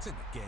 It's in the game.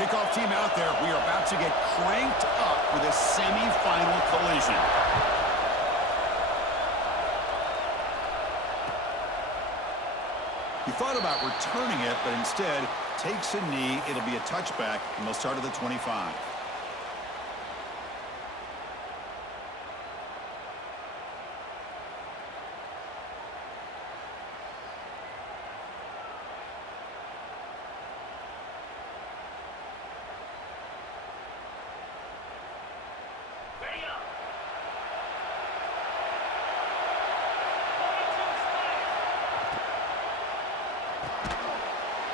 Kickoff team out there. We are about to get cranked up for this semi-final collision. He thought about returning it, but instead takes a knee. It'll be a touchback, and they'll start at the 25.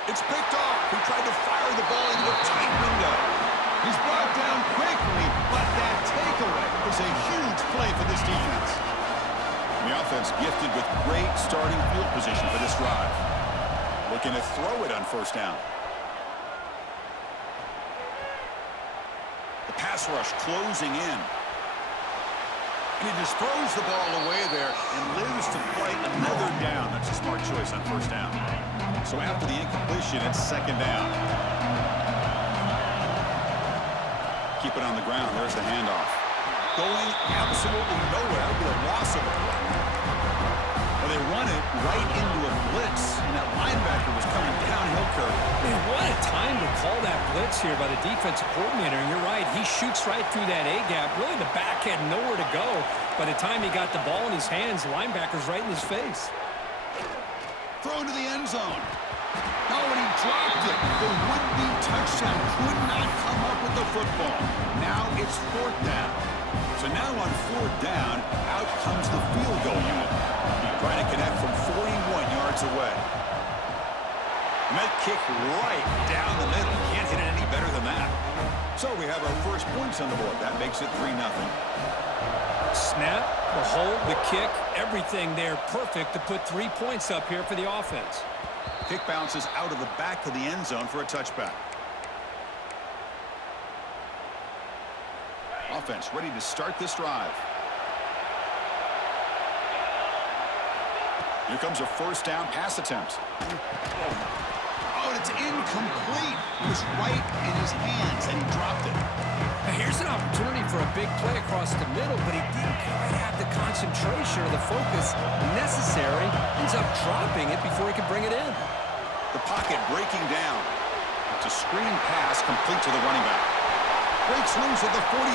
It's picked off. He tried to fire the ball into a tight window. He's brought down quickly, but that takeaway is a huge play for this defense. The offense gifted with great starting field position for this drive. Looking to throw it on first down. The pass rush closing in. And he just throws the ball away there and lives to play another down. That's a smart choice on first down. So after the incompletion, it's second down. Keep it on the ground. There's the handoff. Going absolutely nowhere with a loss of it. Well, they run it right into a blitz, and that linebacker was coming downhill curve. Man, what a time to call that blitz here by the defensive coordinator. And you're right, he shoots right through that A-gap. Really, the back had nowhere to go. By the time he got the ball in his hands, the linebacker's right in his face. Throw into the end zone. No, and he dropped it. The would-be touchdown could not come up with the football. Now it's fourth down. So now on fourth down, out comes the field goal unit. Trying to connect from 41 yards away. And that kick right down the middle. Can't hit it any better than that. So we have our first points on the board. That makes it 3-0. Snap, the hold, the kick, everything there perfect to put 3 points up here for the offense. Kick bounces out of the back of the end zone for a touchback. Offense ready to start this drive. Here comes a first down pass attempt. Oh, and it's incomplete. It was right in his hands, and he dropped it. Now here's an opportunity for a big play across the middle, but he didn't quite have the concentration or the focus necessary. Ends up dropping it before he could bring it in. The pocket breaking down. It's a screen pass complete to the running back. Breaks loose at the 45.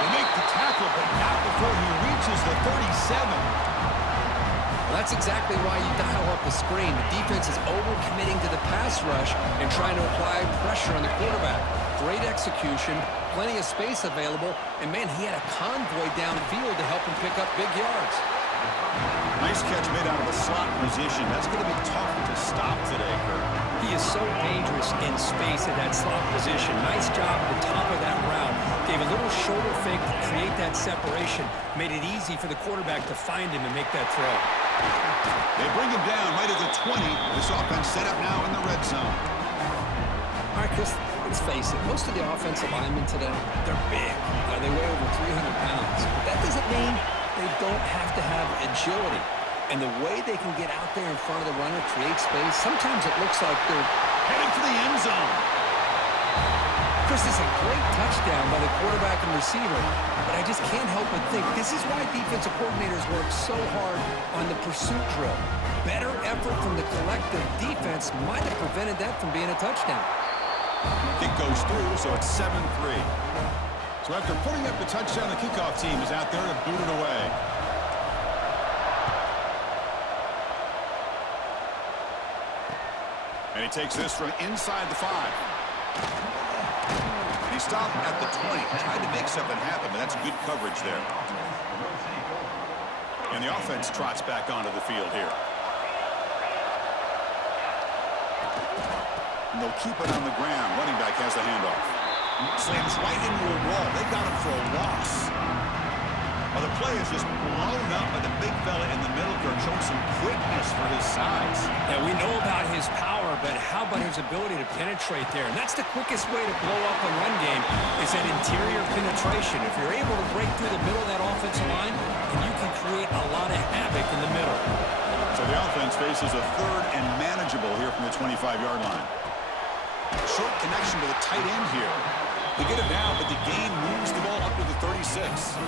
They make the tackle, but not before he reaches the 37. Well, that's exactly why you dial up the screen. The defense is overcommitting to the pass rush and trying to apply pressure on the quarterback. Great execution, plenty of space available, and man, he had a convoy downfield to help him pick up big yards. Nice catch made out of a slot position. That's going to be tough to stop today, Kurt. He is so dangerous in space at that slot position. Nice job at the top of that route. Gave a little shoulder fake to create that separation. Made it easy for the quarterback to find him and make that throw. They bring him down right at the 20. This offense set up now in the red zone. All right, Chris, let's face it. Most of the offensive linemen today, they're big. They weigh over 300 pounds. But that doesn't mean they don't have to have agility. And the way they can get out there in front of the runner, create space, sometimes it looks like they're heading for the end zone. Chris, is a great touchdown by the quarterback and receiver, but I just can't help but think this is why defensive coordinators work so hard on the pursuit drill. Better effort from the collective defense might have prevented that from being a touchdown. Kick goes through, so it's 7-3. So after putting up the touchdown, the kickoff team is out there to boot it away. And he takes this from inside the 5. He stopped at the 20, tried to make something happen, but that's good coverage there. And the offense trots back onto the field here. And they'll keep it on the ground. Running back has the handoff. Slams right into a wall. They got him for a loss. Well, the play is just blown up by the big fella in the middle, Kirk, showing some quickness for his size. Yeah, we know about his power, but how about his ability to penetrate there? And that's the quickest way to blow up a run game is that interior penetration. If you're able to break through the middle of that offensive line, then you can create a lot of havoc in the middle. So the offense faces a third and manageable here from the 25-yard line. Short connection to the tight end here. They get it down, but the gain moves the ball up to the 36.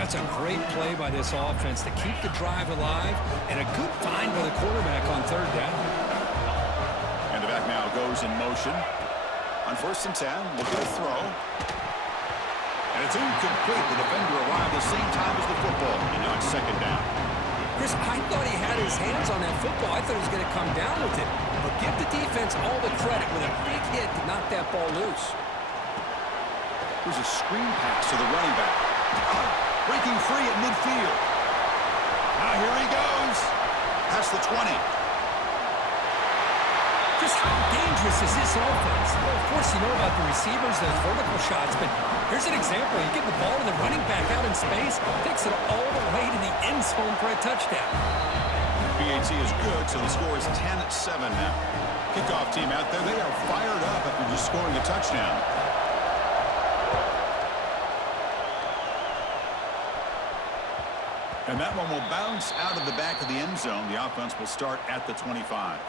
That's a great play by this offense to keep the drive alive, and a good find by the quarterback on third down. And the back now goes in motion. On 1st and 10, look at the throw. And it's incomplete. The defender arrived the same time as the football, and now it's 2nd down. Chris, I thought he had his hands on that football. I thought he was going to come down with it. But give the defense all the credit with a big hit to knock that ball loose. Here's a screen pass to the running back. Breaking free at midfield. Now here he goes. Past the 20. Just how dangerous is this offense? Well, of course, you know about the receivers, those vertical shots, but here's an example. You give the ball to the running back out in space, takes it all the way to the end zone for a touchdown. PAT is good, so the score is 10-7 now. Kickoff team out there, they are fired up after just scoring a touchdown. And that one will bounce out of the back of the end zone. The offense will start at the 25.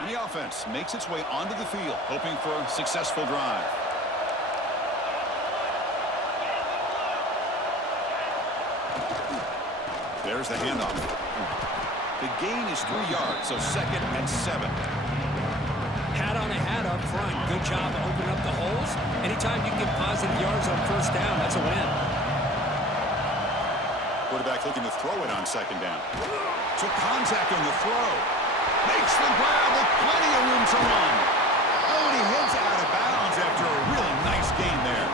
And the offense makes its way onto the field, hoping for a successful drive. There's the handoff. The gain is 3 yards, so 2nd and 7. Hat on a hat up front. Good job of opening up the holes. Anytime you get positive yards on 1st down, that's a win. Quarterback looking to throw it on 2nd down. Took contact on the throw. Makes the grab with plenty of room to run. Oh, and he heads out of bounds after a really nice gain there.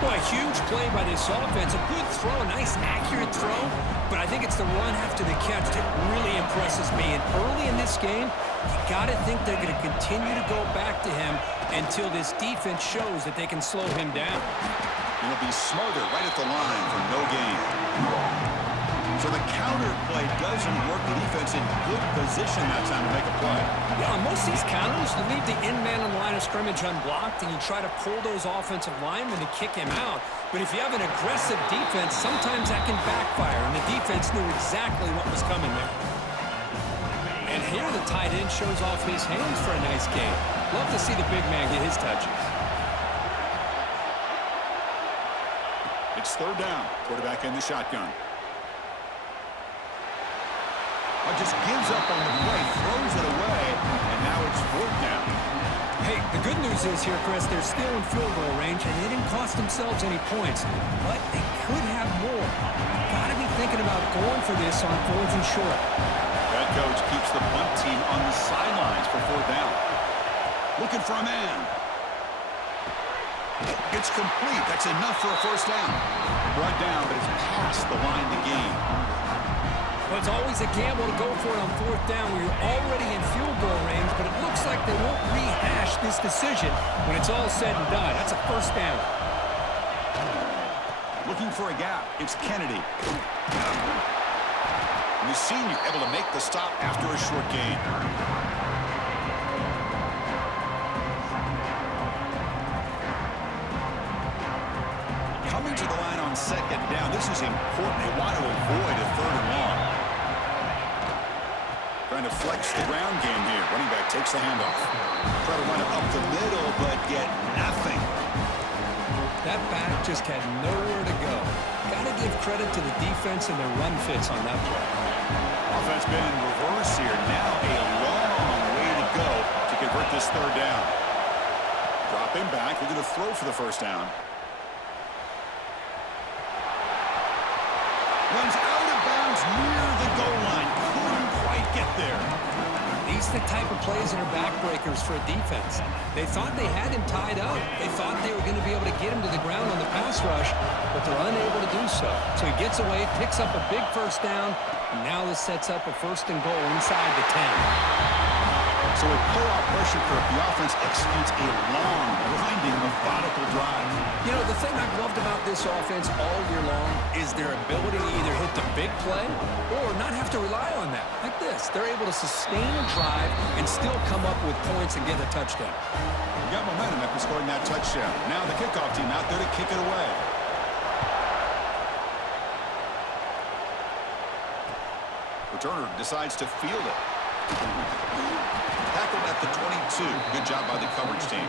Boy, huge play by this offense. A good throw, a nice accurate throw. But I think it's the run after the catch that really impresses me. And early in this game, you got to think they're going to continue to go back to him until this defense shows that they can slow him down. It'll be Smothered right at the line for no gain. So the counter play doesn't work. The defense in good position that time to make a play. Yeah, on most of these counters, you leave the in-man on the line of scrimmage unblocked, and you try to pull those offensive linemen to kick him out. But if you have an aggressive defense, sometimes that can backfire, and the defense knew exactly what was coming there. And here the tight end shows off his hands for a nice game. Love to see the big man get his touches. It's third down. Quarterback in the shotgun. Just gives up on the play, throws it away, and now it's fourth down. Hey, the good news is here, Chris, they're still in field goal range, and they didn't cost themselves any points, but they could have more. Got to be thinking about going for this on fourth and short. Head coach keeps the punt team on the sidelines for fourth down. Looking for a man. It's complete. That's enough for a first down. Brought down, but it's past the line to gain. Well, it's always a gamble to go for it on fourth down where you're already in field goal range, but it looks like they won't rehash this decision when it's all said and done. That's a first down. Looking for a gap. It's Kennedy. And the senior able to make the stop after a short gain. Coming to the line on second down. This is important. They want to avoid a third and long. Trying to flex the ground game here. Running back takes the handoff. Try to run it up the middle, but get nothing. That back just had nowhere to go. Got to give credit to the defense and their run fits on that play. Offense been in reverse here. Now a long way to go to convert this third down. Dropping back. We're going to throw for the first down. Runs out of bounds near the goal line. Couldn't quite get there. These are the type of plays that are backbreakers for a defense. They thought they had him tied up. They thought they were going to be able to get him to the ground on the pass rush, but they're unable to do so. So he gets away, picks up a big first down, and now this sets up a first and goal inside the 10. So with playoff pressure curve, the offense executes a long, grinding, methodical drive. You know, the thing I've loved about this offense all year long is their ability to either hit the big play or not have to rely on that. Like this, they're able to sustain a drive and still come up with points and get a touchdown. You got momentum after scoring that touchdown. Now the kickoff team out there to kick it away. Returner decides to field it. Tackled at the 22. Good job by the coverage team.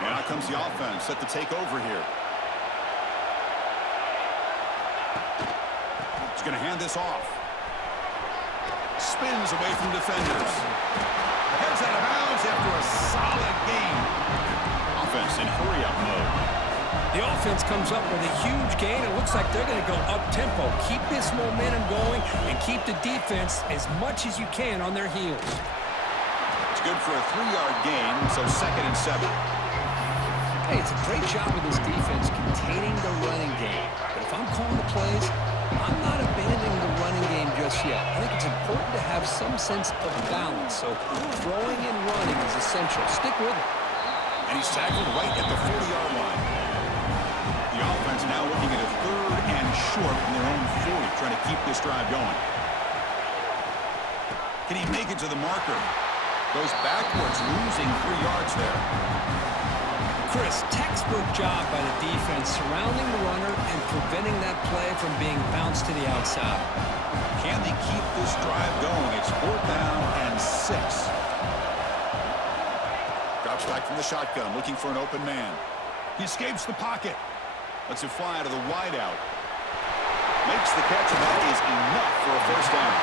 And out comes the offense set to take over here. He's going to hand this off. Spins away from defenders. Heads out of bounds after a solid gain. Offense in hurry-up mode. The offense comes up with a huge gain. It looks like they're going to go up-tempo. Keep this momentum going and keep the defense as much as you can on their heels. It's good for a 3-yard gain, so 2nd and 7. Hey, it's a great job of this defense containing the running game. But if I'm calling the plays, I'm not abandoning the running game just yet. I think it's important to have some sense of balance. So throwing and running is essential. Stick with it. And he's tackled right at the 40-yard line. The offense now looking at a 3rd and short from their own 40, trying to keep this drive going. Can he make it to the marker? Goes backwards, losing 3 yards there. Chris, textbook job by the defense surrounding the runner and preventing that play from being bounced to the outside. Can they keep this drive going? It's 4th down and 6. Drops back from the shotgun, looking for an open man. He escapes the pocket. Lets it fly out of the wideout. Makes the catch, and that is enough for a first down.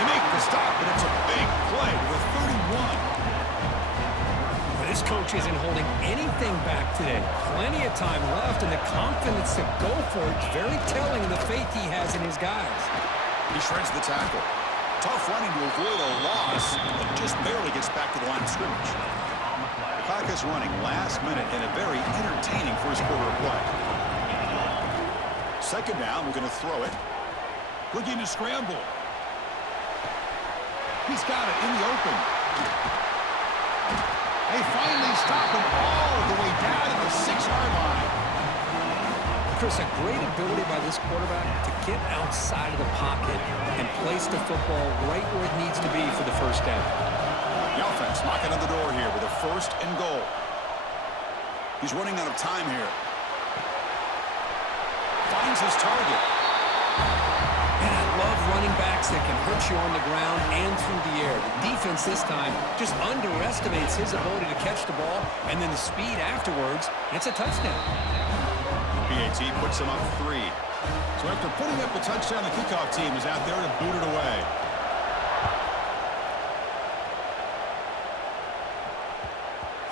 They make the stop, but it's a big play to the 31. This coach isn't holding anything back today. Plenty of time left, and the confidence to go for it is very telling of the faith he has in his guys. He shreds the tackle. Tough running to avoid a loss, but just barely gets back to the line of scrimmage. Clock is running last minute in a very entertaining first quarter of play. Second down, we're going to throw it. Looking to scramble. He's got it in the open. They finally stop him all the way down to the 6-yard line. Chris, a great ability by this quarterback to get outside of the pocket and place the football right where it needs to be for the first down. The offense knocking on the door here with a 1st and goal. He's running out of time here. Finds his target. And I love running backs that can hurt you on the ground and through the air. The defense this time just underestimates his ability to catch the ball, and then the speed afterwards, it's a touchdown. PAT puts him up 3. So after putting up the touchdown, the kickoff team is out there to boot it away.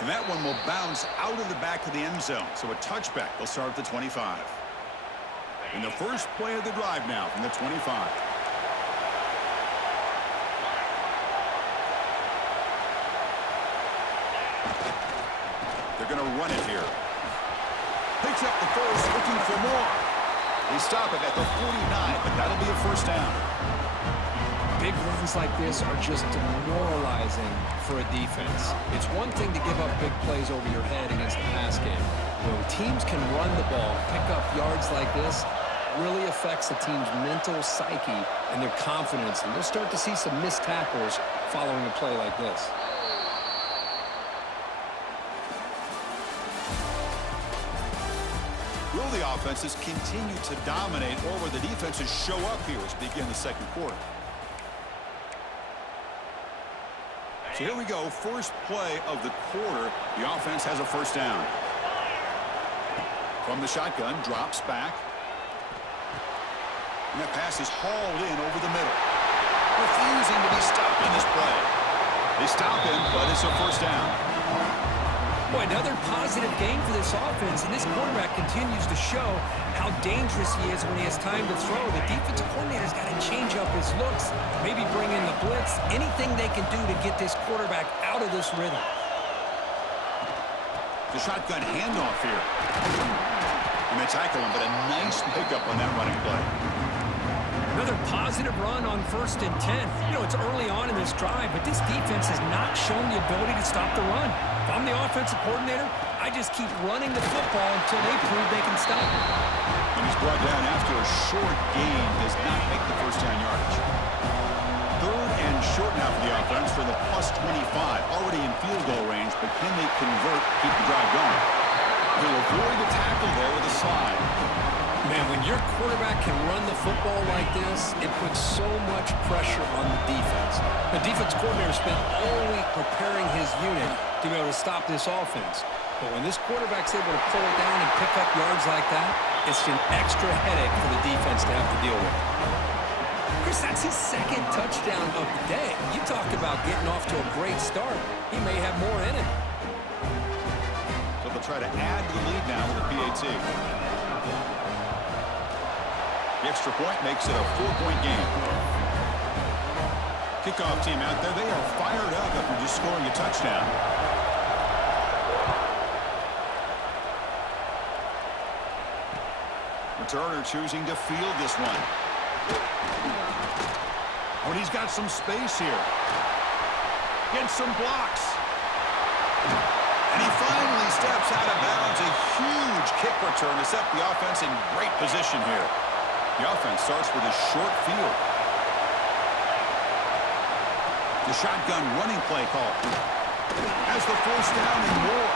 And that one will bounce out of the back of the end zone. So a touchback will start at the 25. And the first play of the drive now from the 25. They're going to run it here. Picks up the first, looking for more. They stop it at the 49, but that'll be a first down. Big runs like this are just demoralizing for a defense. It's one thing to give up big plays over your head against the pass game. When teams can run the ball, pick up yards like this, really affects the team's mental psyche and their confidence. And we'll start to see some missed tackles following a play like this. Will the offenses continue to dominate, or will the defenses show up here as we begin the second quarter? So here we go, first play of the quarter. The offense has a first down. From the shotgun, drops back. And that pass is hauled in over the middle. Refusing to be stopped on this play. They stop him, but it's a first down. Boy, another positive game for this offense, and this quarterback continues to show how dangerous he is when he has time to throw. The defensive coordinator's got to change up his looks, maybe bring in the blitz, anything they can do to get this quarterback out of this rhythm. The shotgun handoff here. And they tackle him, but a nice pickup on that running play. Another positive run on 1st and 10. You know, it's early on in this drive, but this defense has not shown the ability to stop the run. If I'm the offensive coordinator, I just keep running the football until they prove they can stop it. And he's brought down after a short gain, does not make the first down yardage. 3rd and short now for the offense for the +25. Already in field goal range, but can they convert, keep the drive going? He'll avoid the tackle there with a slide. Man, when your quarterback can run the football like this, it puts so much pressure on the defense. The defense coordinator spent all week preparing his unit to be able to stop this offense. But when this quarterback's able to pull it down and pick up yards like that, it's an extra headache for the defense to have to deal with. Chris, that's his 2nd touchdown of the day. You talk about getting off to a great start. He may have more in it. So they'll try to add to the lead now with the PAT. The extra point makes it a 4-point game. Kickoff team out there, they are fired up after just scoring a touchdown. Returner choosing to field this one. Oh, and he's got some space here. Gets some blocks. And he finally steps out of bounds. A huge kick return to set the offense in great position here. The offense starts with a short field. The shotgun running play call. Has the first down and more.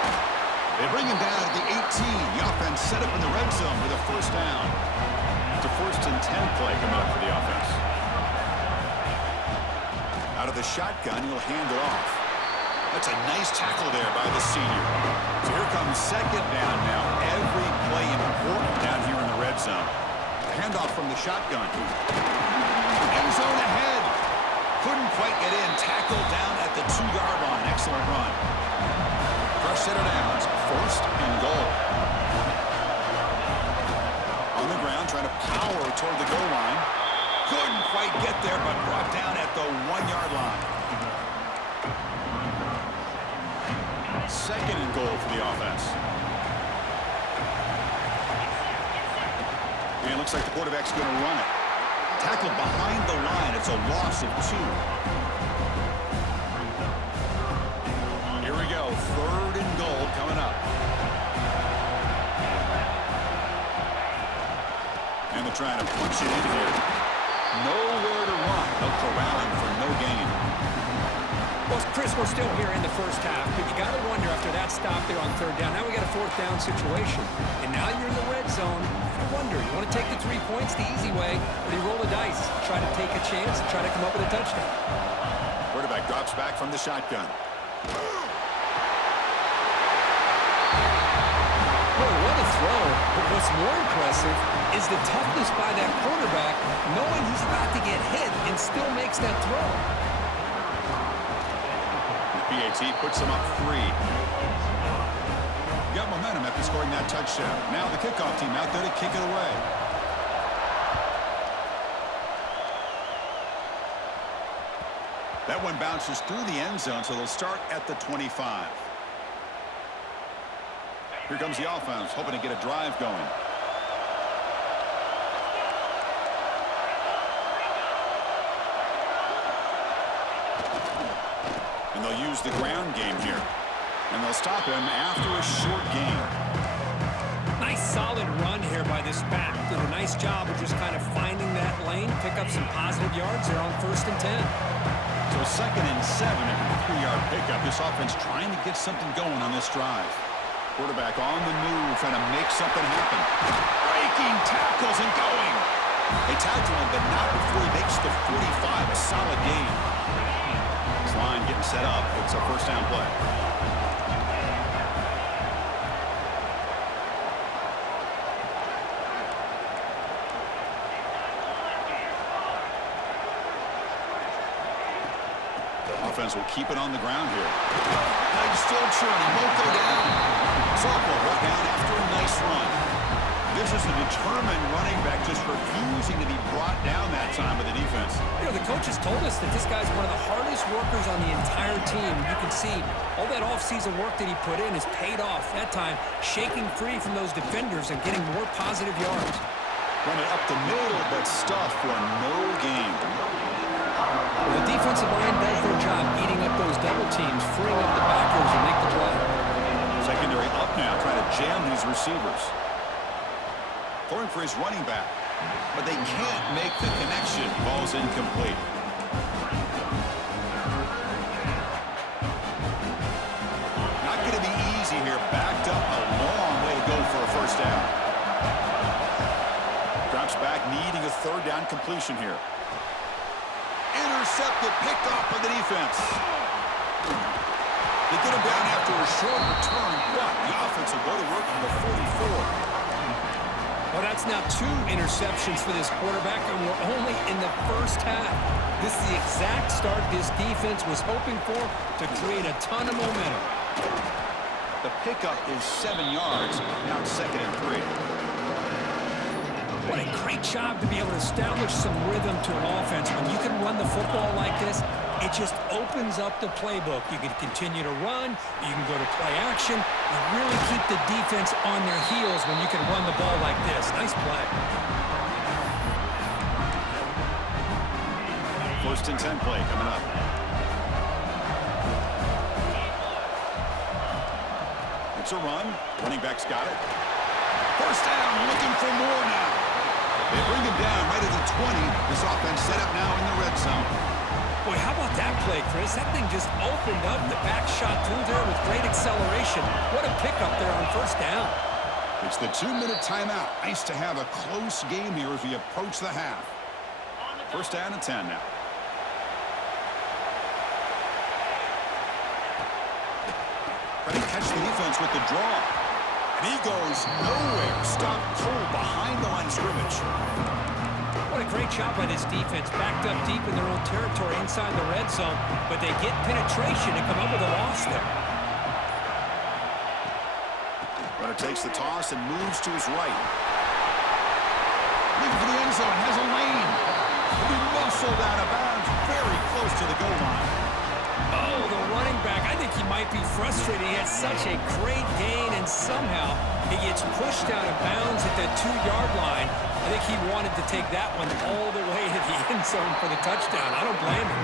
They bring him down at the 18. The offense set up in the red zone with a first down. It's a 1st and 10 play coming up for the offense. Out of the shotgun, he'll hand it off. That's a nice tackle there by the senior. So here comes 2nd down now. Every play important down here in the red zone. Handoff from the shotgun. End zone ahead. Couldn't quite get in. Tackled down at the 2-yard line. Excellent run. First set of downs. 1st and goal. On the ground, trying to power toward the goal line. Couldn't quite get there, but brought down at the 1-yard line. Second and goal for the offense. And it looks like the quarterback's going to run it. Tackled behind the line. It's a loss of 2. Here we go. Third and goal coming up. And they're trying to punch it in here. Nowhere to run. No corralling for no gain. Well, Chris, we're still here in the first half, but you got to wonder after that stop there on third down. Now we got a fourth down situation, and now you're in the red zone. You wonder, you want to take the 3 points the easy way, or do you roll the dice, try to take a chance, and try to come up with a touchdown? Quarterback drops back from the shotgun. Boy, what a throw. But what's more impressive is the toughness by that quarterback, knowing he's about to get hit and still makes that throw. PAT puts them up 3. Got momentum after scoring that touchdown. Now the kickoff team out there to kick it away. That one bounces through the end zone, so they'll start at the 25. Here comes the offense, hoping to get a drive going. And they'll use the ground game here. And they'll stop him after a short gain. Nice solid run here by this back. Did a nice job of just kind of finding that lane, pick up some positive yards there on 1st and 10. So 2nd and 7 after the 3-yard pickup. This offense trying to get something going on this drive. Quarterback on the move, trying to make something happen. Breaking tackles and going. They tackle him, but not before he makes the 45. A solid gain. This line getting set up. It's a first down play. Offense will keep it on the ground here. He's still churning, won't go down. Sophomore brought down after a nice run. This is a determined running back just refusing to be brought down that time by the defense. You know, the coaches told us that this guy's one of the hardest workers on the entire team. You can see all that offseason work that he put in has paid off. That time, shaking free from those defenders and getting more positive yards. Run it up the middle, but stuff for no gain. Well, the defensive line does their job eating up those double teams, freeing up the backers and make the play. Secondary up now, trying to jam these receivers. Throwing for his running back, but they can't make the connection. Ball's incomplete. Not going to be easy here. Backed up a long way to go for a first down. Drops back, needing a third down completion here. Intercepted, picked off by the defense. They get him down after a short return, but the offense will go to work from the 44. Well, that's now 2 interceptions for this quarterback, and we're only in the first half. This is the exact start this defense was hoping for to create a ton of momentum. The pickup is 7 yards. Now it's 2nd and 3. What a great job to be able to establish some rhythm to an offense. When you can run the football like this, it just opens up the playbook. You can continue to run. You can go to play action. You really keep the defense on their heels when you can run the ball like this. Nice play. 1st and 10 play coming up. It's a run. Running back's got it. First down, looking for more now. They bring him down right at the 20. This offense set up now in the red zone. Boy, how about that play, Chris? That thing just opened up. The back shot through there with great acceleration. What a pickup there on first down. It's the 2-minute timeout. Nice to have a close game here as we approach the half. First down and 10 now. Trying to catch the defense with the draw. And he goes nowhere. Stopped cold behind the line of scrimmage. What a great job by this defense. Backed up deep in their own territory inside the red zone, but they get penetration and come up with a loss there. Runner takes the toss and moves to his right. Looking for the end zone. Has a lane. He'll be muscled out of bounds very close to the goal line. Oh, the running back, I think he might be frustrated. He had such a great gain, and somehow he gets pushed out of bounds at the 2-yard line. I think he wanted to take that one all the way to the end zone for the touchdown. I don't blame him.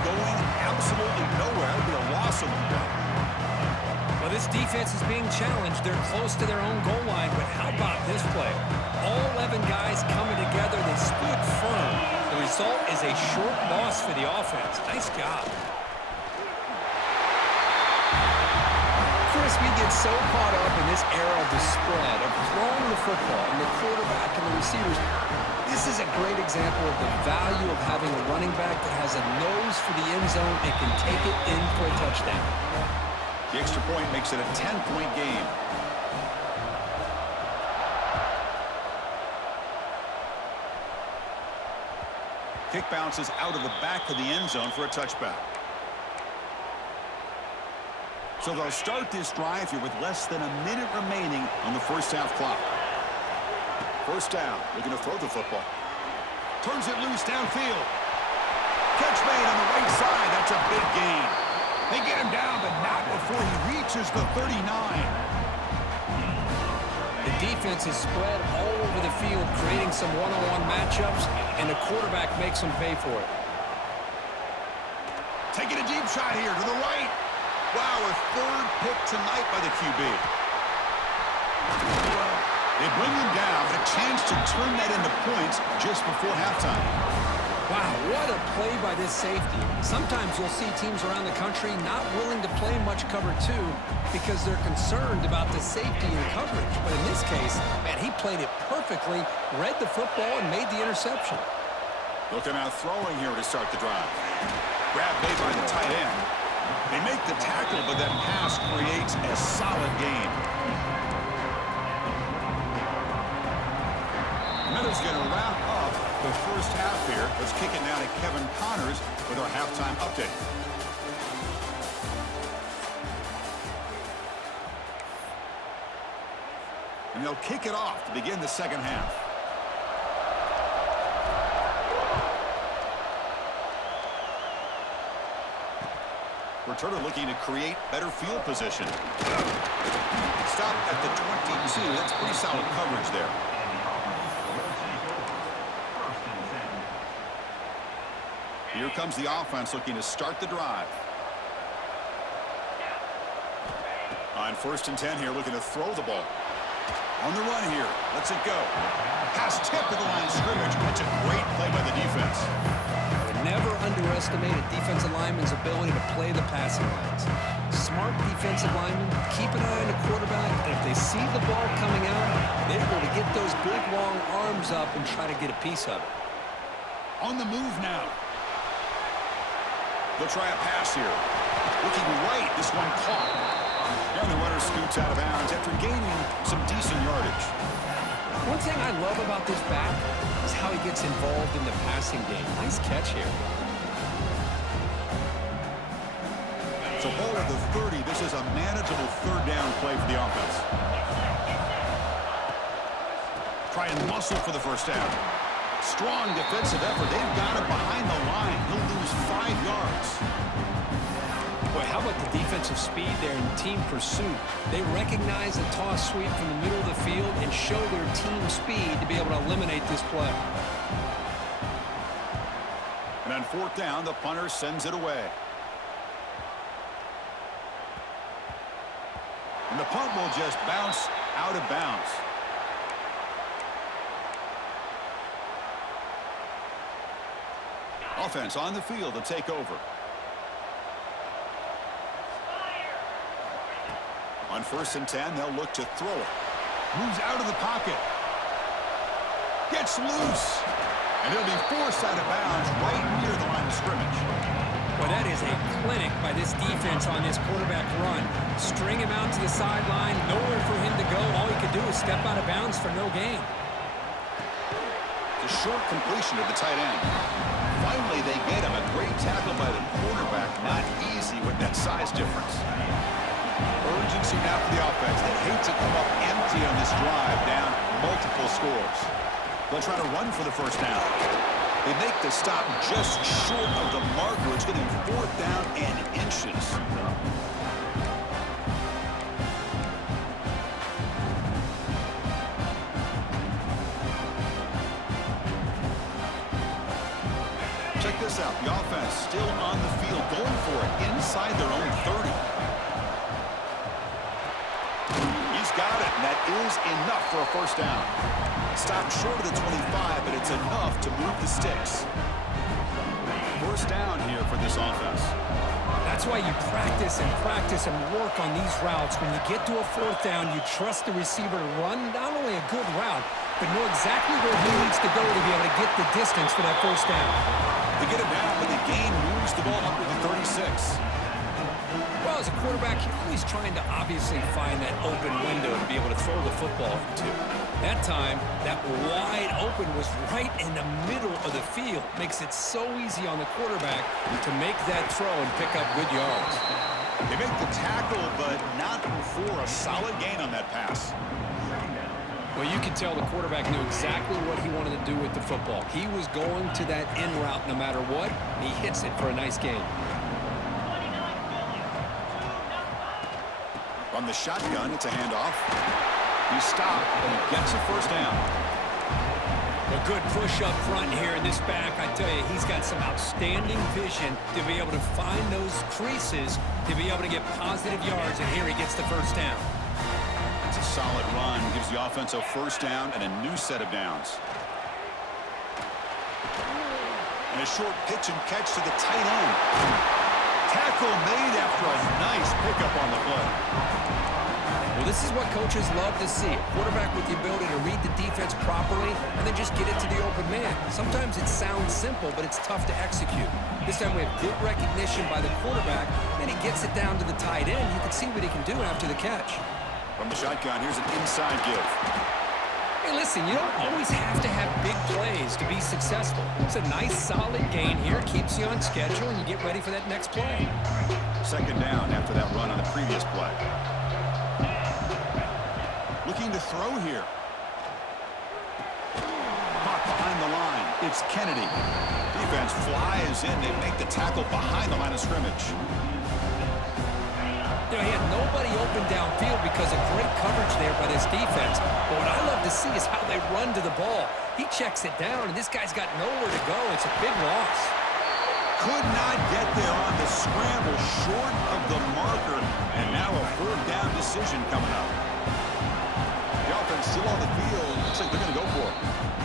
Going absolutely nowhere with a loss on the play. Well, this defense is being challenged. They're close to their own goal line, but how about this play? All 11 guys coming together. They stood firm. The result is a short loss for the offense. Nice job. Chris, we get so caught up in this era of the spread, of throwing the football, and the quarterback and the receivers. This is a great example of the value of having a running back that has a nose for the end zone and can take it in for a touchdown. The extra point makes it a 10-point game. Kick bounces out of the back of the end zone for a touchback. So they'll start this drive here with less than a minute remaining on the first half clock. First down, looking to throw the football. Turns it loose downfield. Catch made on the right side. That's a big gain. They get him down, but not before he reaches the 39. The defense is spread all over the field, creating some one-on-one matchups, and the quarterback makes them pay for it. Taking a deep shot here to the right. Wow, a third pick tonight by the QB. They bring him down, a chance to turn that into points just before halftime. Wow, what a play by this safety. Sometimes you'll see teams around the country not willing to play much cover 2 because they're concerned about the safety and coverage. But in this case, man, he played it perfectly, read the football, and made the interception. Looking out throwing here to start the drive. Grab made by the tight end. They make the tackle, but that pass creates a solid gain. Miller's going to wrap up the first half here. Let's kick it now to Kevin Connors with our halftime update. And they'll kick it off to begin the second half. Returner looking to create better field position. Stop at the 22. That's pretty solid coverage there. Here comes the offense looking to start the drive. On 1st and 10 here, looking to throw the ball. On the run here, lets it go. Pass tip to the line of scrimmage. That's a great play by the defense. Never underestimate a defensive lineman's ability to play the passing lanes. Smart defensive linemen keep an eye on the quarterback, and if they see the ball coming out, they're able to get those big, long arms up and try to get a piece of it. On the move now. They'll try a pass here. Looking right, this one caught. And the runner scoots out of bounds after gaining some decent yardage. One thing I love about this back is how he gets involved in the passing game. Nice catch here. So ball at the 30. This is a manageable third down play for the offense. Try and muscle for the first down. Strong defensive effort. They've got him behind the line. He'll lose 5 yards. Boy, how about the defensive speed there in team pursuit? They recognize the toss sweep from the middle of the field and show their team speed to be able to eliminate this play. And on 4th down, the punter sends it away. And the punt will just bounce out of bounds. Offense on the field to take over. On 1st and 10, they'll look to throw it. Moves out of the pocket. Gets loose. And he'll be forced out of bounds right near the line of scrimmage. Well, that is a clinic by this defense on this quarterback run. String him out to the sideline, nowhere for him to go. All he could do is step out of bounds for no gain. The short completion of the tight end. Finally, they get him. A great tackle by the quarterback. Not easy with that size difference. Urgency now for the offense. They hate to come up empty on this drive, down multiple scores. They'll try to run for the first down. They make the stop just short of the marker. It's getting 4th down and inches. Check this out. The offense still on the field, going for it inside their own 30. He's got it, and that is enough for a 1st down. Stopped short of the 25, but it's enough to move the sticks. 1st down here for this offense. That's why you practice and work on these routes. When you get to a 4th down, you trust the receiver to run not only a good route, but know exactly where he needs to go to be able to get the distance for that 1st down. They get it down, but the gain moves the ball up to the 36. Well, as a quarterback, you're always trying to obviously find that open window to be able to throw the football into. That time, that wide open was right in the middle of the field. Makes it so easy on the quarterback to make that throw and pick up good yards. They make the tackle, but not before a solid gain on that pass. Well, you can tell the quarterback knew exactly what he wanted to do with the football. He was going to that in route no matter what. He hits it for a nice gain. From the shotgun, it's a handoff. He stopped, and he gets a 1st down. A good push up front here in this back. I tell you, he's got some outstanding vision to be able to find those creases, to be able to get positive yards, and here he gets the 1st down. It's a solid run, gives the offense a 1st down and a new set of downs. And a short pitch and catch to the tight end. Tackle made after a nice pickup on the play. Well, this is what coaches love to see. A quarterback with the ability to read the defense properly and then just get it to the open man. Sometimes it sounds simple, but it's tough to execute. This time we have good recognition by the quarterback, and he gets it down to the tight end. You can see what he can do after the catch. From the shotgun, here's an inside give. Hey, listen, you don't always have to have big plays to be successful. It's a nice, solid gain here. Keeps you on schedule, and you get ready for that next play. 2nd down after that run on the previous play. Looking to throw here. Caught behind the line. It's Kennedy. Defense flies in. They make the tackle behind the line of scrimmage. You know, he had nobody open downfield because of great coverage there by this defense. But what I love to see is how they run to the ball. He checks it down, and this guy's got nowhere to go. It's a big loss. Could not get there on the scramble, short of the marker, and now a 4th down decision coming up. The offense still on the field. Looks like they're going to go for it.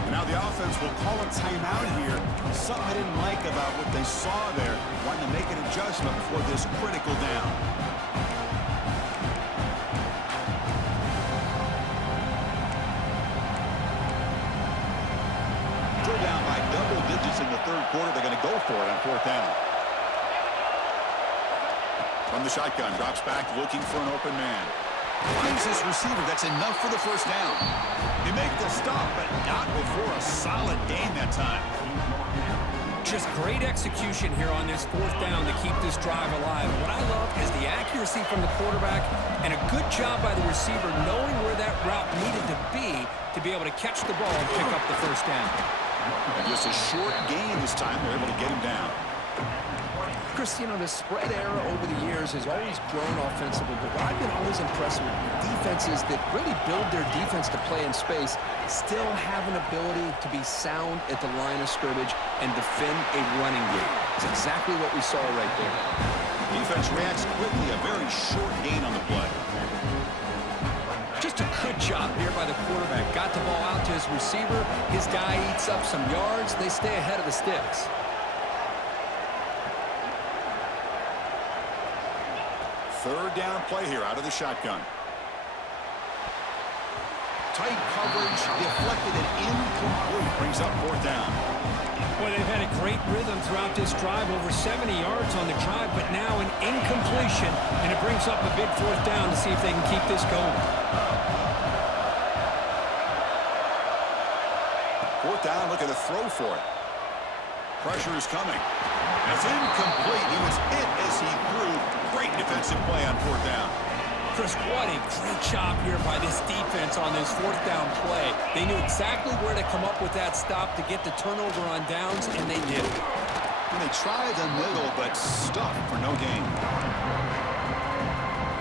And now the offense will call a timeout here. Something they didn't like about what they saw there. Wanting to make an adjustment before this critical down. Still down by double digits in the 3rd quarter. They're going to go for it on 4th down. From the shotgun, drops back looking for an open man. Finds this receiver. That's enough for the 1st down. They make the stop, but not before a solid gain that time. Just great execution here on this 4th down to keep this drive alive. And what I love is the accuracy from the quarterback and a good job by the receiver knowing where that route needed to be able to catch the ball and pick up the 1st down. And just a short gain this time. They're able to get him down. Chris, you know, the spread era over the years has always grown offensively, but what I've been always impressed with defenses that really build their defense to play in space still have an ability to be sound at the line of scrimmage and defend a running game. It's exactly what we saw right there. Defense reacts quickly, a very short gain on the play. Just a good job here by the quarterback. Got the ball out to his receiver. His guy eats up some yards. They stay ahead of the sticks. Third down play here out of the shotgun. Tight coverage, deflected and incomplete. Brings up 4th down. Well, they've had a great rhythm throughout this drive, over 70 yards on the drive, but now an incompletion, and it brings up a big 4th down to see if they can keep this going. 4th down, look at the throw for it. Pressure is coming. It's incomplete. He was hit as he threw. Great defensive play on 4th down. Chris, what a great job here by this defense on this fourth down play. They knew exactly where to come up with that stop to get the turnover on downs, and they did. And they tried the middle, but stuck for no gain.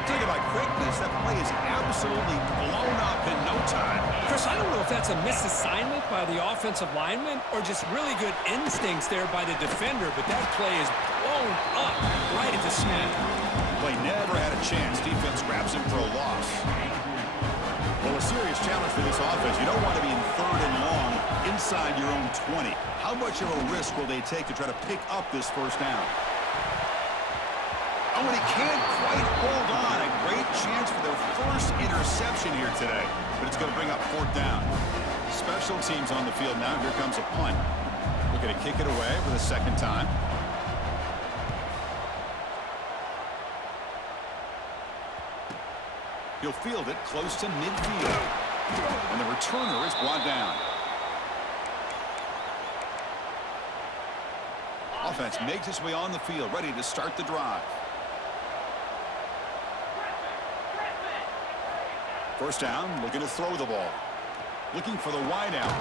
Talk about quickness. That play is absolutely blown up in no time. Chris, I don't know if that's a misassignment by the offensive lineman or just really good instincts there by the defender, but that play is blown up right at the snap. Play never had a chance. Defense grabs him for a loss. Well, a serious challenge for this offense. You don't want to be in third and long inside your own 20. How much of a risk will they take to try to pick up this first down? Oh, and he can't quite hold on. A great chance for their first interception here today. But it's going to bring up fourth down. Special teams on the field now. Here comes a punt. Looking to kick it away for the second time. He'll field it close to midfield. And the returner is brought down. Offense makes its way on the field, ready to start the drive. First down, looking to throw the ball. Looking for the wide out.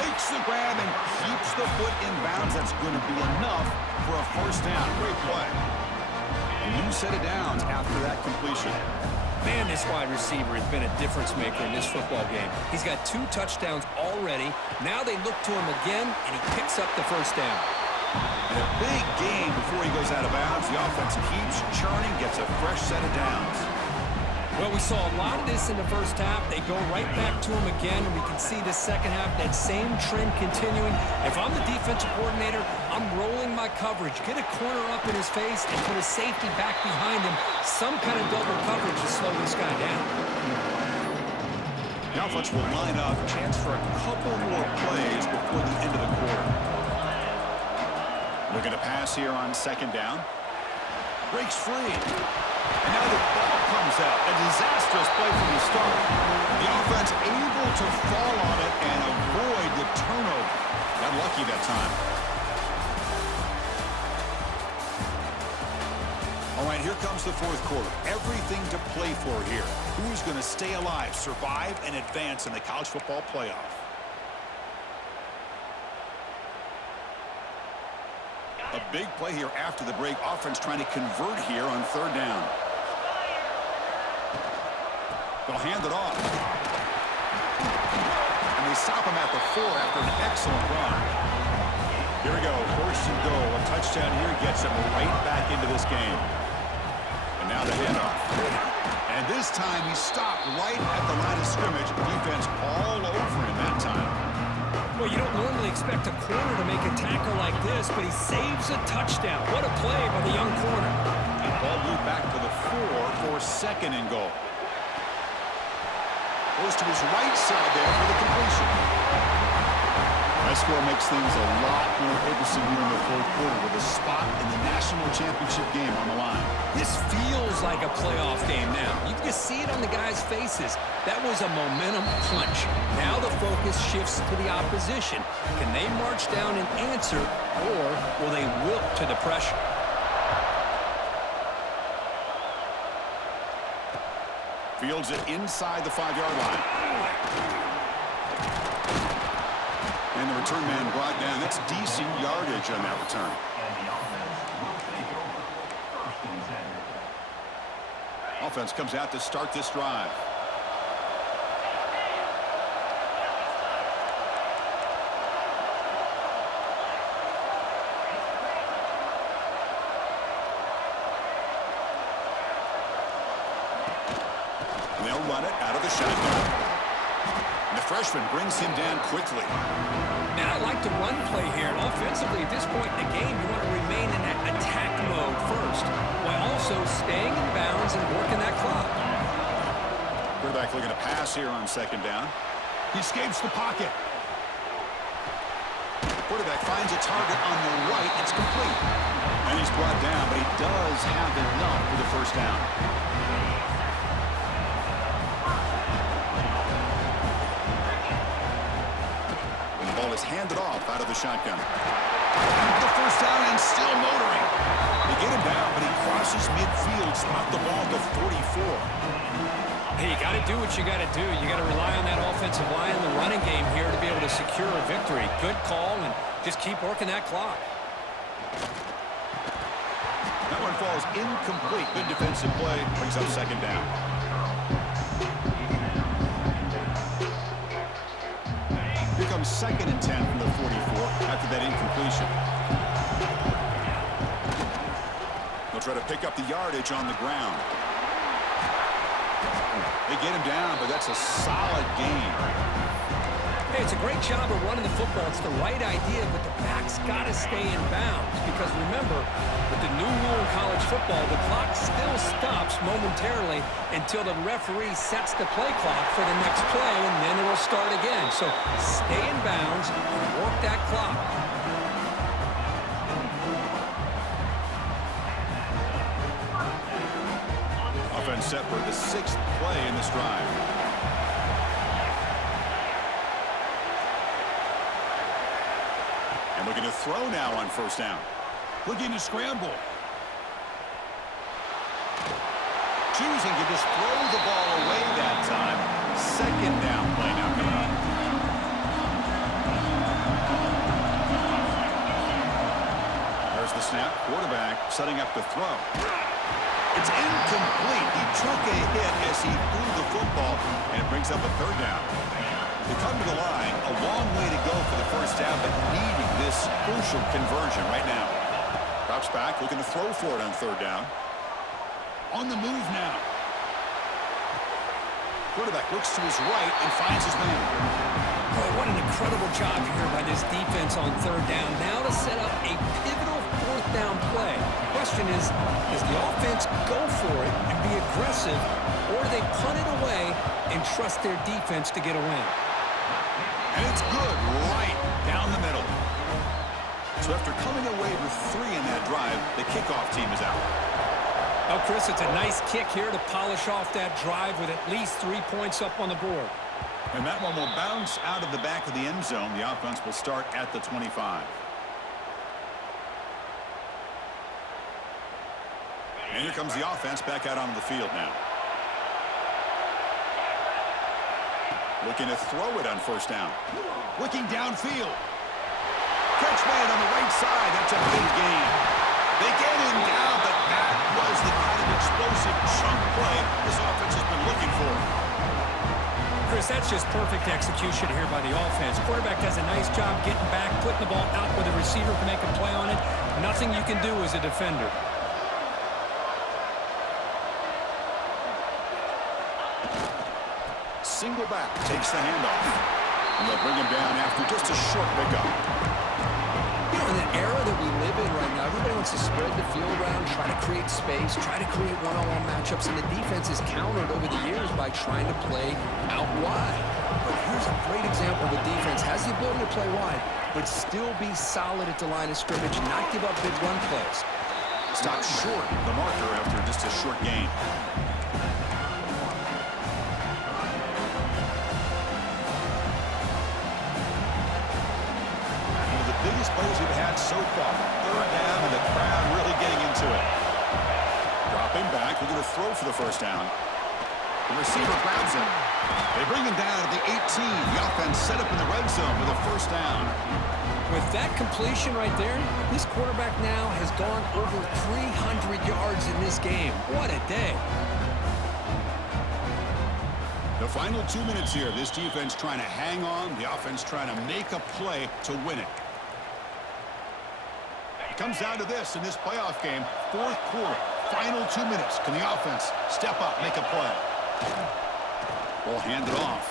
Makes the grab and keeps the foot in bounds. That's going to be enough for a first down. Great play. A new set of downs after that completion. Man, this wide receiver has been a difference maker in this football game. He's got 2 touchdowns already. Now they look to him again, and he picks up the first down. And a big gain before he goes out of bounds. The offense keeps churning, gets a fresh set of downs. Well, we saw a lot of this in the first half. They go right back to him again, and we can see the second half, that same trend continuing. If I'm the defensive coordinator, I'm rolling my coverage. Get a corner up in his face and put a safety back behind him. Some kind of double coverage to slow this guy down. The offense will line up. Chance for a couple more plays before the end of the quarter. Looking to pass here on second down. Breaks free. And now the ball comes out. A disastrous play from the start. The offense able to fall on it and avoid the turnover. Got lucky that time. All right, here comes the fourth quarter. Everything to play for here. Who is going to stay alive, survive, and advance in the college football playoff? A big play here after the break. Offense trying to convert here on third down. They'll hand it off. And they stop him at the 4 after an excellent run. Here we go. First and goal. A touchdown here gets him right back into this game. And now the handoff. And this time he stopped right at the line of scrimmage. Defense all over him that time. Well, you don't normally expect a corner to make a tackle like this, but he saves a touchdown. What a play by the young corner. Ball moved back to the 4 for second and goal. Goes to his right side there for the completion. That score makes things a lot more interesting here in the fourth quarter with a spot in the national championship game on the line. This feels like a playoff game now. You can just see it on the guys' faces. That was a momentum punch. Now the focus shifts to the opposition. Can they march down and answer, or will they wilt to the pressure? Fields it inside the 5-yard line. And the return man brought down. That's decent yardage on that return. Offense comes out to start this drive. And they'll run it out of the shotgun. And the freshman brings him down quickly. And I like the run play here. And offensively, at this point in the game, you want to remain in that attack mode first, while also staying in bounds and working that clock. Quarterback looking to pass here on second down. He escapes the pocket. Quarterback finds a target on the right. It's complete. And he's brought down, but he does have enough for the first down. Ball is handed off out of the shotgun. The first down and still motoring. They get him down, but he crosses midfield, spot the ball to 44. Hey, you got to do what you got to do. You got to rely on that offensive line and the running game here to be able to secure a victory. Good call, and just keep working that clock. That one falls incomplete. Good defensive play. Brings up second down. Here comes 2nd and 10 from the 44 after that incompletion. They'll try to pick up the yardage on the ground. They get him down, but that's a solid gain. Hey, it's a great job of running the football. It's the right idea, but the back's got to stay in bounds. Because remember, with the new rule in college football, the clock still stops momentarily until the referee sets the play clock for the next play, and then it will start again. So stay in bounds and work that clock. Offense set for the 6th play in this drive. And looking to throw now on 1st down. Looking to scramble. Choosing to just throw the ball away that time. 2nd down play now coming up. There's the snap. Quarterback setting up the throw. It's incomplete. He took a hit as he threw the football, and it brings up a 3rd down. They come to the line, a long way to go for the 1st down, but needing this crucial conversion right now. Drops back, looking to throw for it on 3rd down. On the move now. Quarterback looks to his right and finds his man. Boy, what an incredible job here by this defense on 3rd down. Now to set up a pivotal 4th down play. Question is, does the offense go for it and be aggressive, or do they punt it away and trust their defense to get a win? And it's good right down the middle. So after coming away with 3 in that drive, the kickoff team is out. Oh, Chris, it's a nice kick here to polish off that drive with at least 3 points up on the board. And that one will bounce out of the back of the end zone. The offense will start at the 25. And here comes the offense back out onto the field now. Looking to throw it on 1st down. Looking downfield. Catch man on the right side. That's a big gain. They get him down, but that was the kind of explosive chunk play this offense has been looking for. Chris, that's just perfect execution here by the offense. Quarterback does a nice job getting back, putting the ball out where the receiver can make a play on it. Nothing you can do as a defender. Single back takes the handoff. And they'll bring him down after just a short pickup. You know, in the era that we live in right now, everybody wants to spread the field around, try to create space, try to create one-on-one matchups, and the defense is countered over the years by trying to play out wide. But here's a great example. The defense has the ability to play wide, but still be solid at the line of scrimmage and not give up big run plays. Stopped short of the marker after just a short gain. Biggest plays we've had so far. 3rd down, and the crowd really getting into it. Dropping back, we're going to throw for the 1st down. The receiver grabs him. They bring him down at the 18. The offense set up in the red zone with a 1st down. With that completion right there, this quarterback now has gone over 300 yards in this game. What a day. The final 2 minutes here. This defense trying to hang on. The offense trying to make a play to win it. Comes down to this in this playoff game. 4th quarter, final 2 minutes. Can the offense step up, make a play? Ball handed off.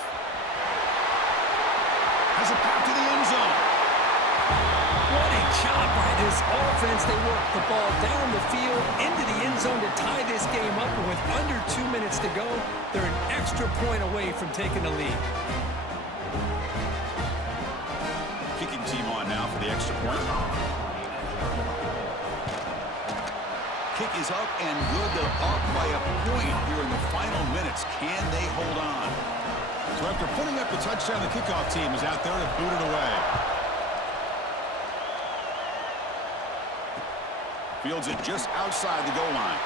Has a path to the end zone. What a job by this offense. They work the ball down the field into the end zone to tie this game up. And with under 2 minutes to go, they're an extra point away from taking the lead. Kicking team on now for the extra point. Kick is up and good. They're up by a point here in the final minutes. Can they hold on? So after putting up the touchdown, the kickoff team is out there to boot it away. Fields it just outside the goal line.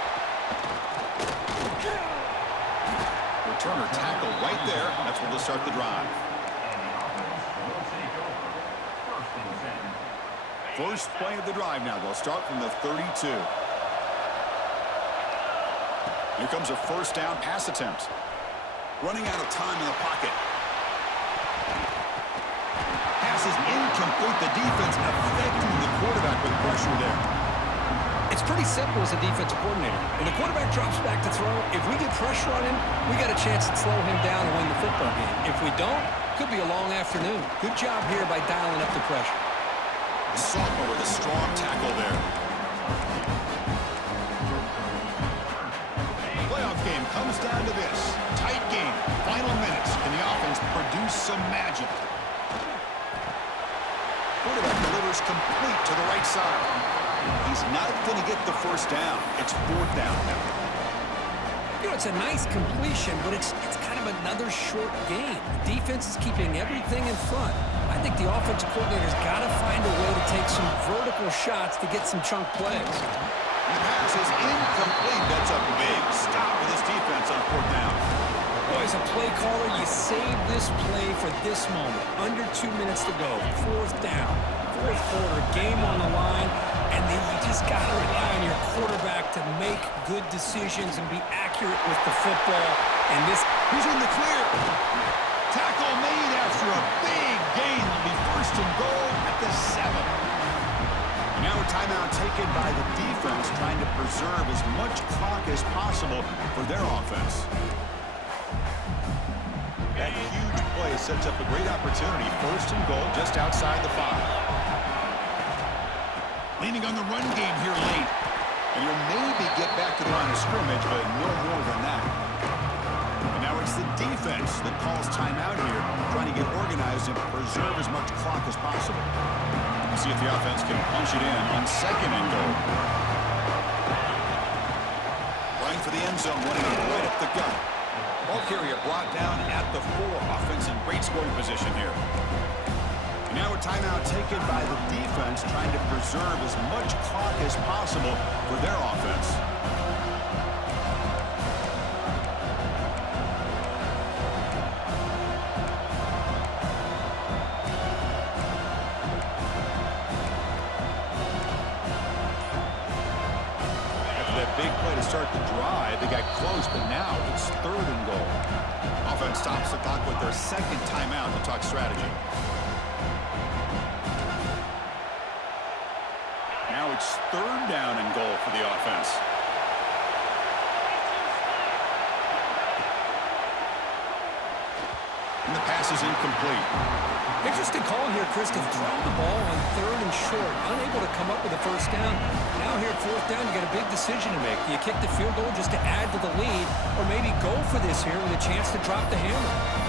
Returner tackle right there. That's where they'll start the drive. First play of the drive now. They'll start from the 32. Here comes a first down pass attempt. Running out of time in the pocket. Pass is incomplete. The defense affecting the quarterback with pressure there. It's pretty simple as a defensive coordinator. When the quarterback drops back to throw, if we get pressure on him, we got a chance to slow him down and win the football game. If we don't, could be a long afternoon. Good job here by dialing up the pressure. Sophomore with a strong tackle there. Playoff game comes down to this. Tight game. Final minutes. Can the offense produce some magic? Quarterback delivers complete to the right side. He's not going to get the first down. It's fourth down now. You know, it's a nice completion, but it's kind of another short game. The defense is keeping everything in front. I think the offensive coordinator's got to find a way to take some vertical shots to get some chunk plays. And the pass is incomplete. That's a big stop for this defense on fourth down. Boy, as a play caller, you save this play for this moment. Under 2 minutes to go. Fourth down. Fourth quarter, game on the line. And then you just got to rely on your quarterback to make good decisions and be accurate with the football. And this, he's in the clear. Tackle made after a big gain. Will be first and goal at the 7. And now a timeout taken by the defense, trying to preserve as much clock as possible for their offense. That huge play sets up a great opportunity. First and goal just outside the 5. Leaning on the run game here late. And you'll maybe get back to the line of scrimmage, but no more than that. And now it's the defense that calls timeout here, trying to get organized and preserve as much clock as possible. See if the offense can punch it in on second and goal. Running for the end zone, running it right up the gut. Ball carrier brought down at the 4. Offense in great scoring position here. And now a timeout taken by the defense, trying to preserve as much clock as possible for their offense. After that big play to start the drive, they got close, but now it's third and goal. Offense stops the clock with their second timeout to talk strategy. Now it's third down and goal for the offense. And the pass is incomplete. interesting call here, Chris, to throw the ball on third and short, unable to come up with a first down. Now here at fourth down, you got a big decision to make. Do you kick the field goal just to add to the lead, or maybe go for this here with a chance to drop the hammer?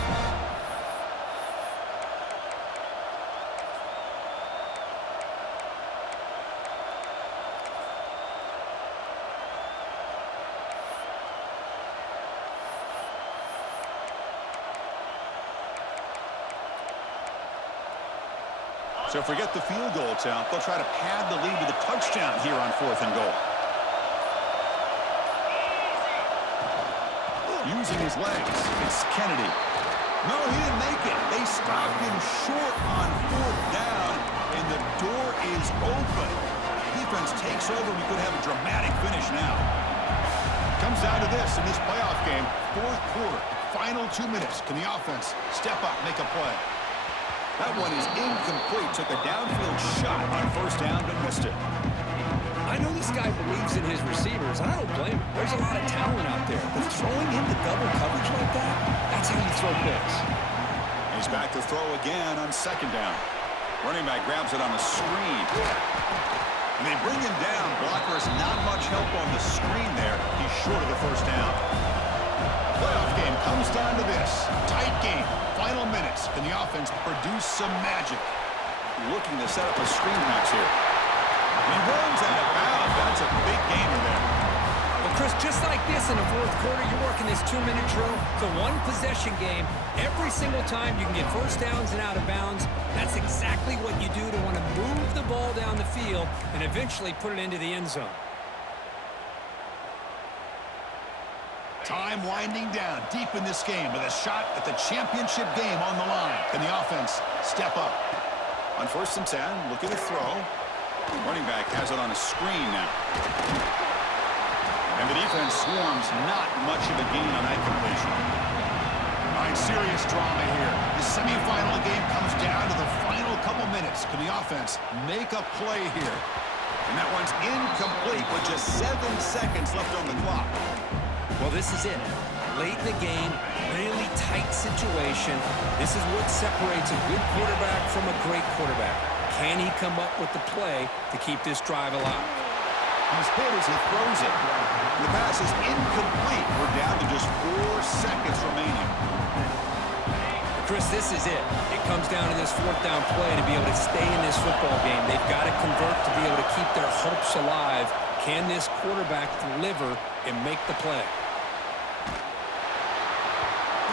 So forget the field goal attempt. They'll try to pad the lead with a touchdown here on fourth and goal. Using his legs, it's Kennedy. No, he didn't make it. They stopped him short on fourth down, and the door is open. Defense takes over. We could have a dramatic finish now. Comes down to this in this playoff game. Fourth quarter, final 2 minutes. Can the offense step up, make a play? That one is incomplete. Took a downfield shot on first down, but missed it. I know this guy believes in his receivers, and I don't blame him. There's a lot of talent out there. But throwing into double coverage like that, that's how you throw picks. He's back to throw again on second down. Running back grabs it on a screen. And they bring him down. Blocker has not much help on the screen there. He's short of the first down. The playoff game comes down to this. Tight game. Final minutes. Can the offense produce some magic? Looking to set up a screen pass here. He runs out of bounds. That's a big gainer there. Well, Chris, just like this in the fourth quarter, you're working this 2-minute drill. It's a one-possession game. Every single time you can get first downs and out of bounds. That's exactly what you do to want to move the ball down the field and eventually put it into the end zone. Time winding down deep in this game with a shot at the championship game on the line. Can the offense step up? On 1st and 10, looking to throw. Running back has it on a screen now. And the defense swarms, not much of a gain on that completion. All right, serious drama here. The semifinal game comes down to the final couple minutes. Can the offense make a play here? And that one's incomplete with just 7 seconds left on the clock. Well, this is it. Late in the game, really tight situation. This is what separates a good quarterback from a great quarterback. Can he come up with the play to keep this drive alive? He's hit as he throws it. The pass is incomplete. We're down to just 4 seconds remaining. Chris, this is it. It comes down to this 4th down play to be able to stay in this football game. They've got to convert to be able to keep their hopes alive. Can this quarterback deliver and make the play?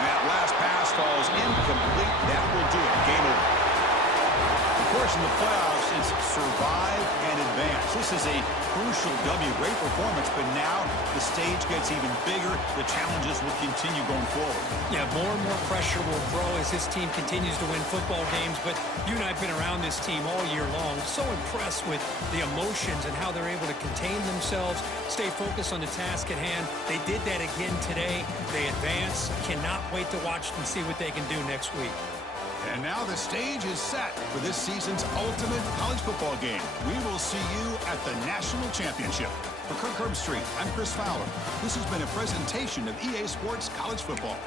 That last pass falls incomplete. That will do it. Game over. Of course, in the playoffs, it's survive and advance. This is a crucial W. Great performance, but now the stage gets even bigger. The challenges will continue going forward. Yeah, more and more pressure will grow as this team continues to win football games, but you and I have been around this team all year long. So impressed with the emotions and how they're able to contain themselves, stay focused on the task at hand. They did that again today. They advance. Cannot wait to watch and see what they can do next week. And now the stage is set for this season's ultimate college football game. We will see you at the National Championship. For Kirk Herbstreit, I'm Chris Fowler. This has been a presentation of EA Sports College Football.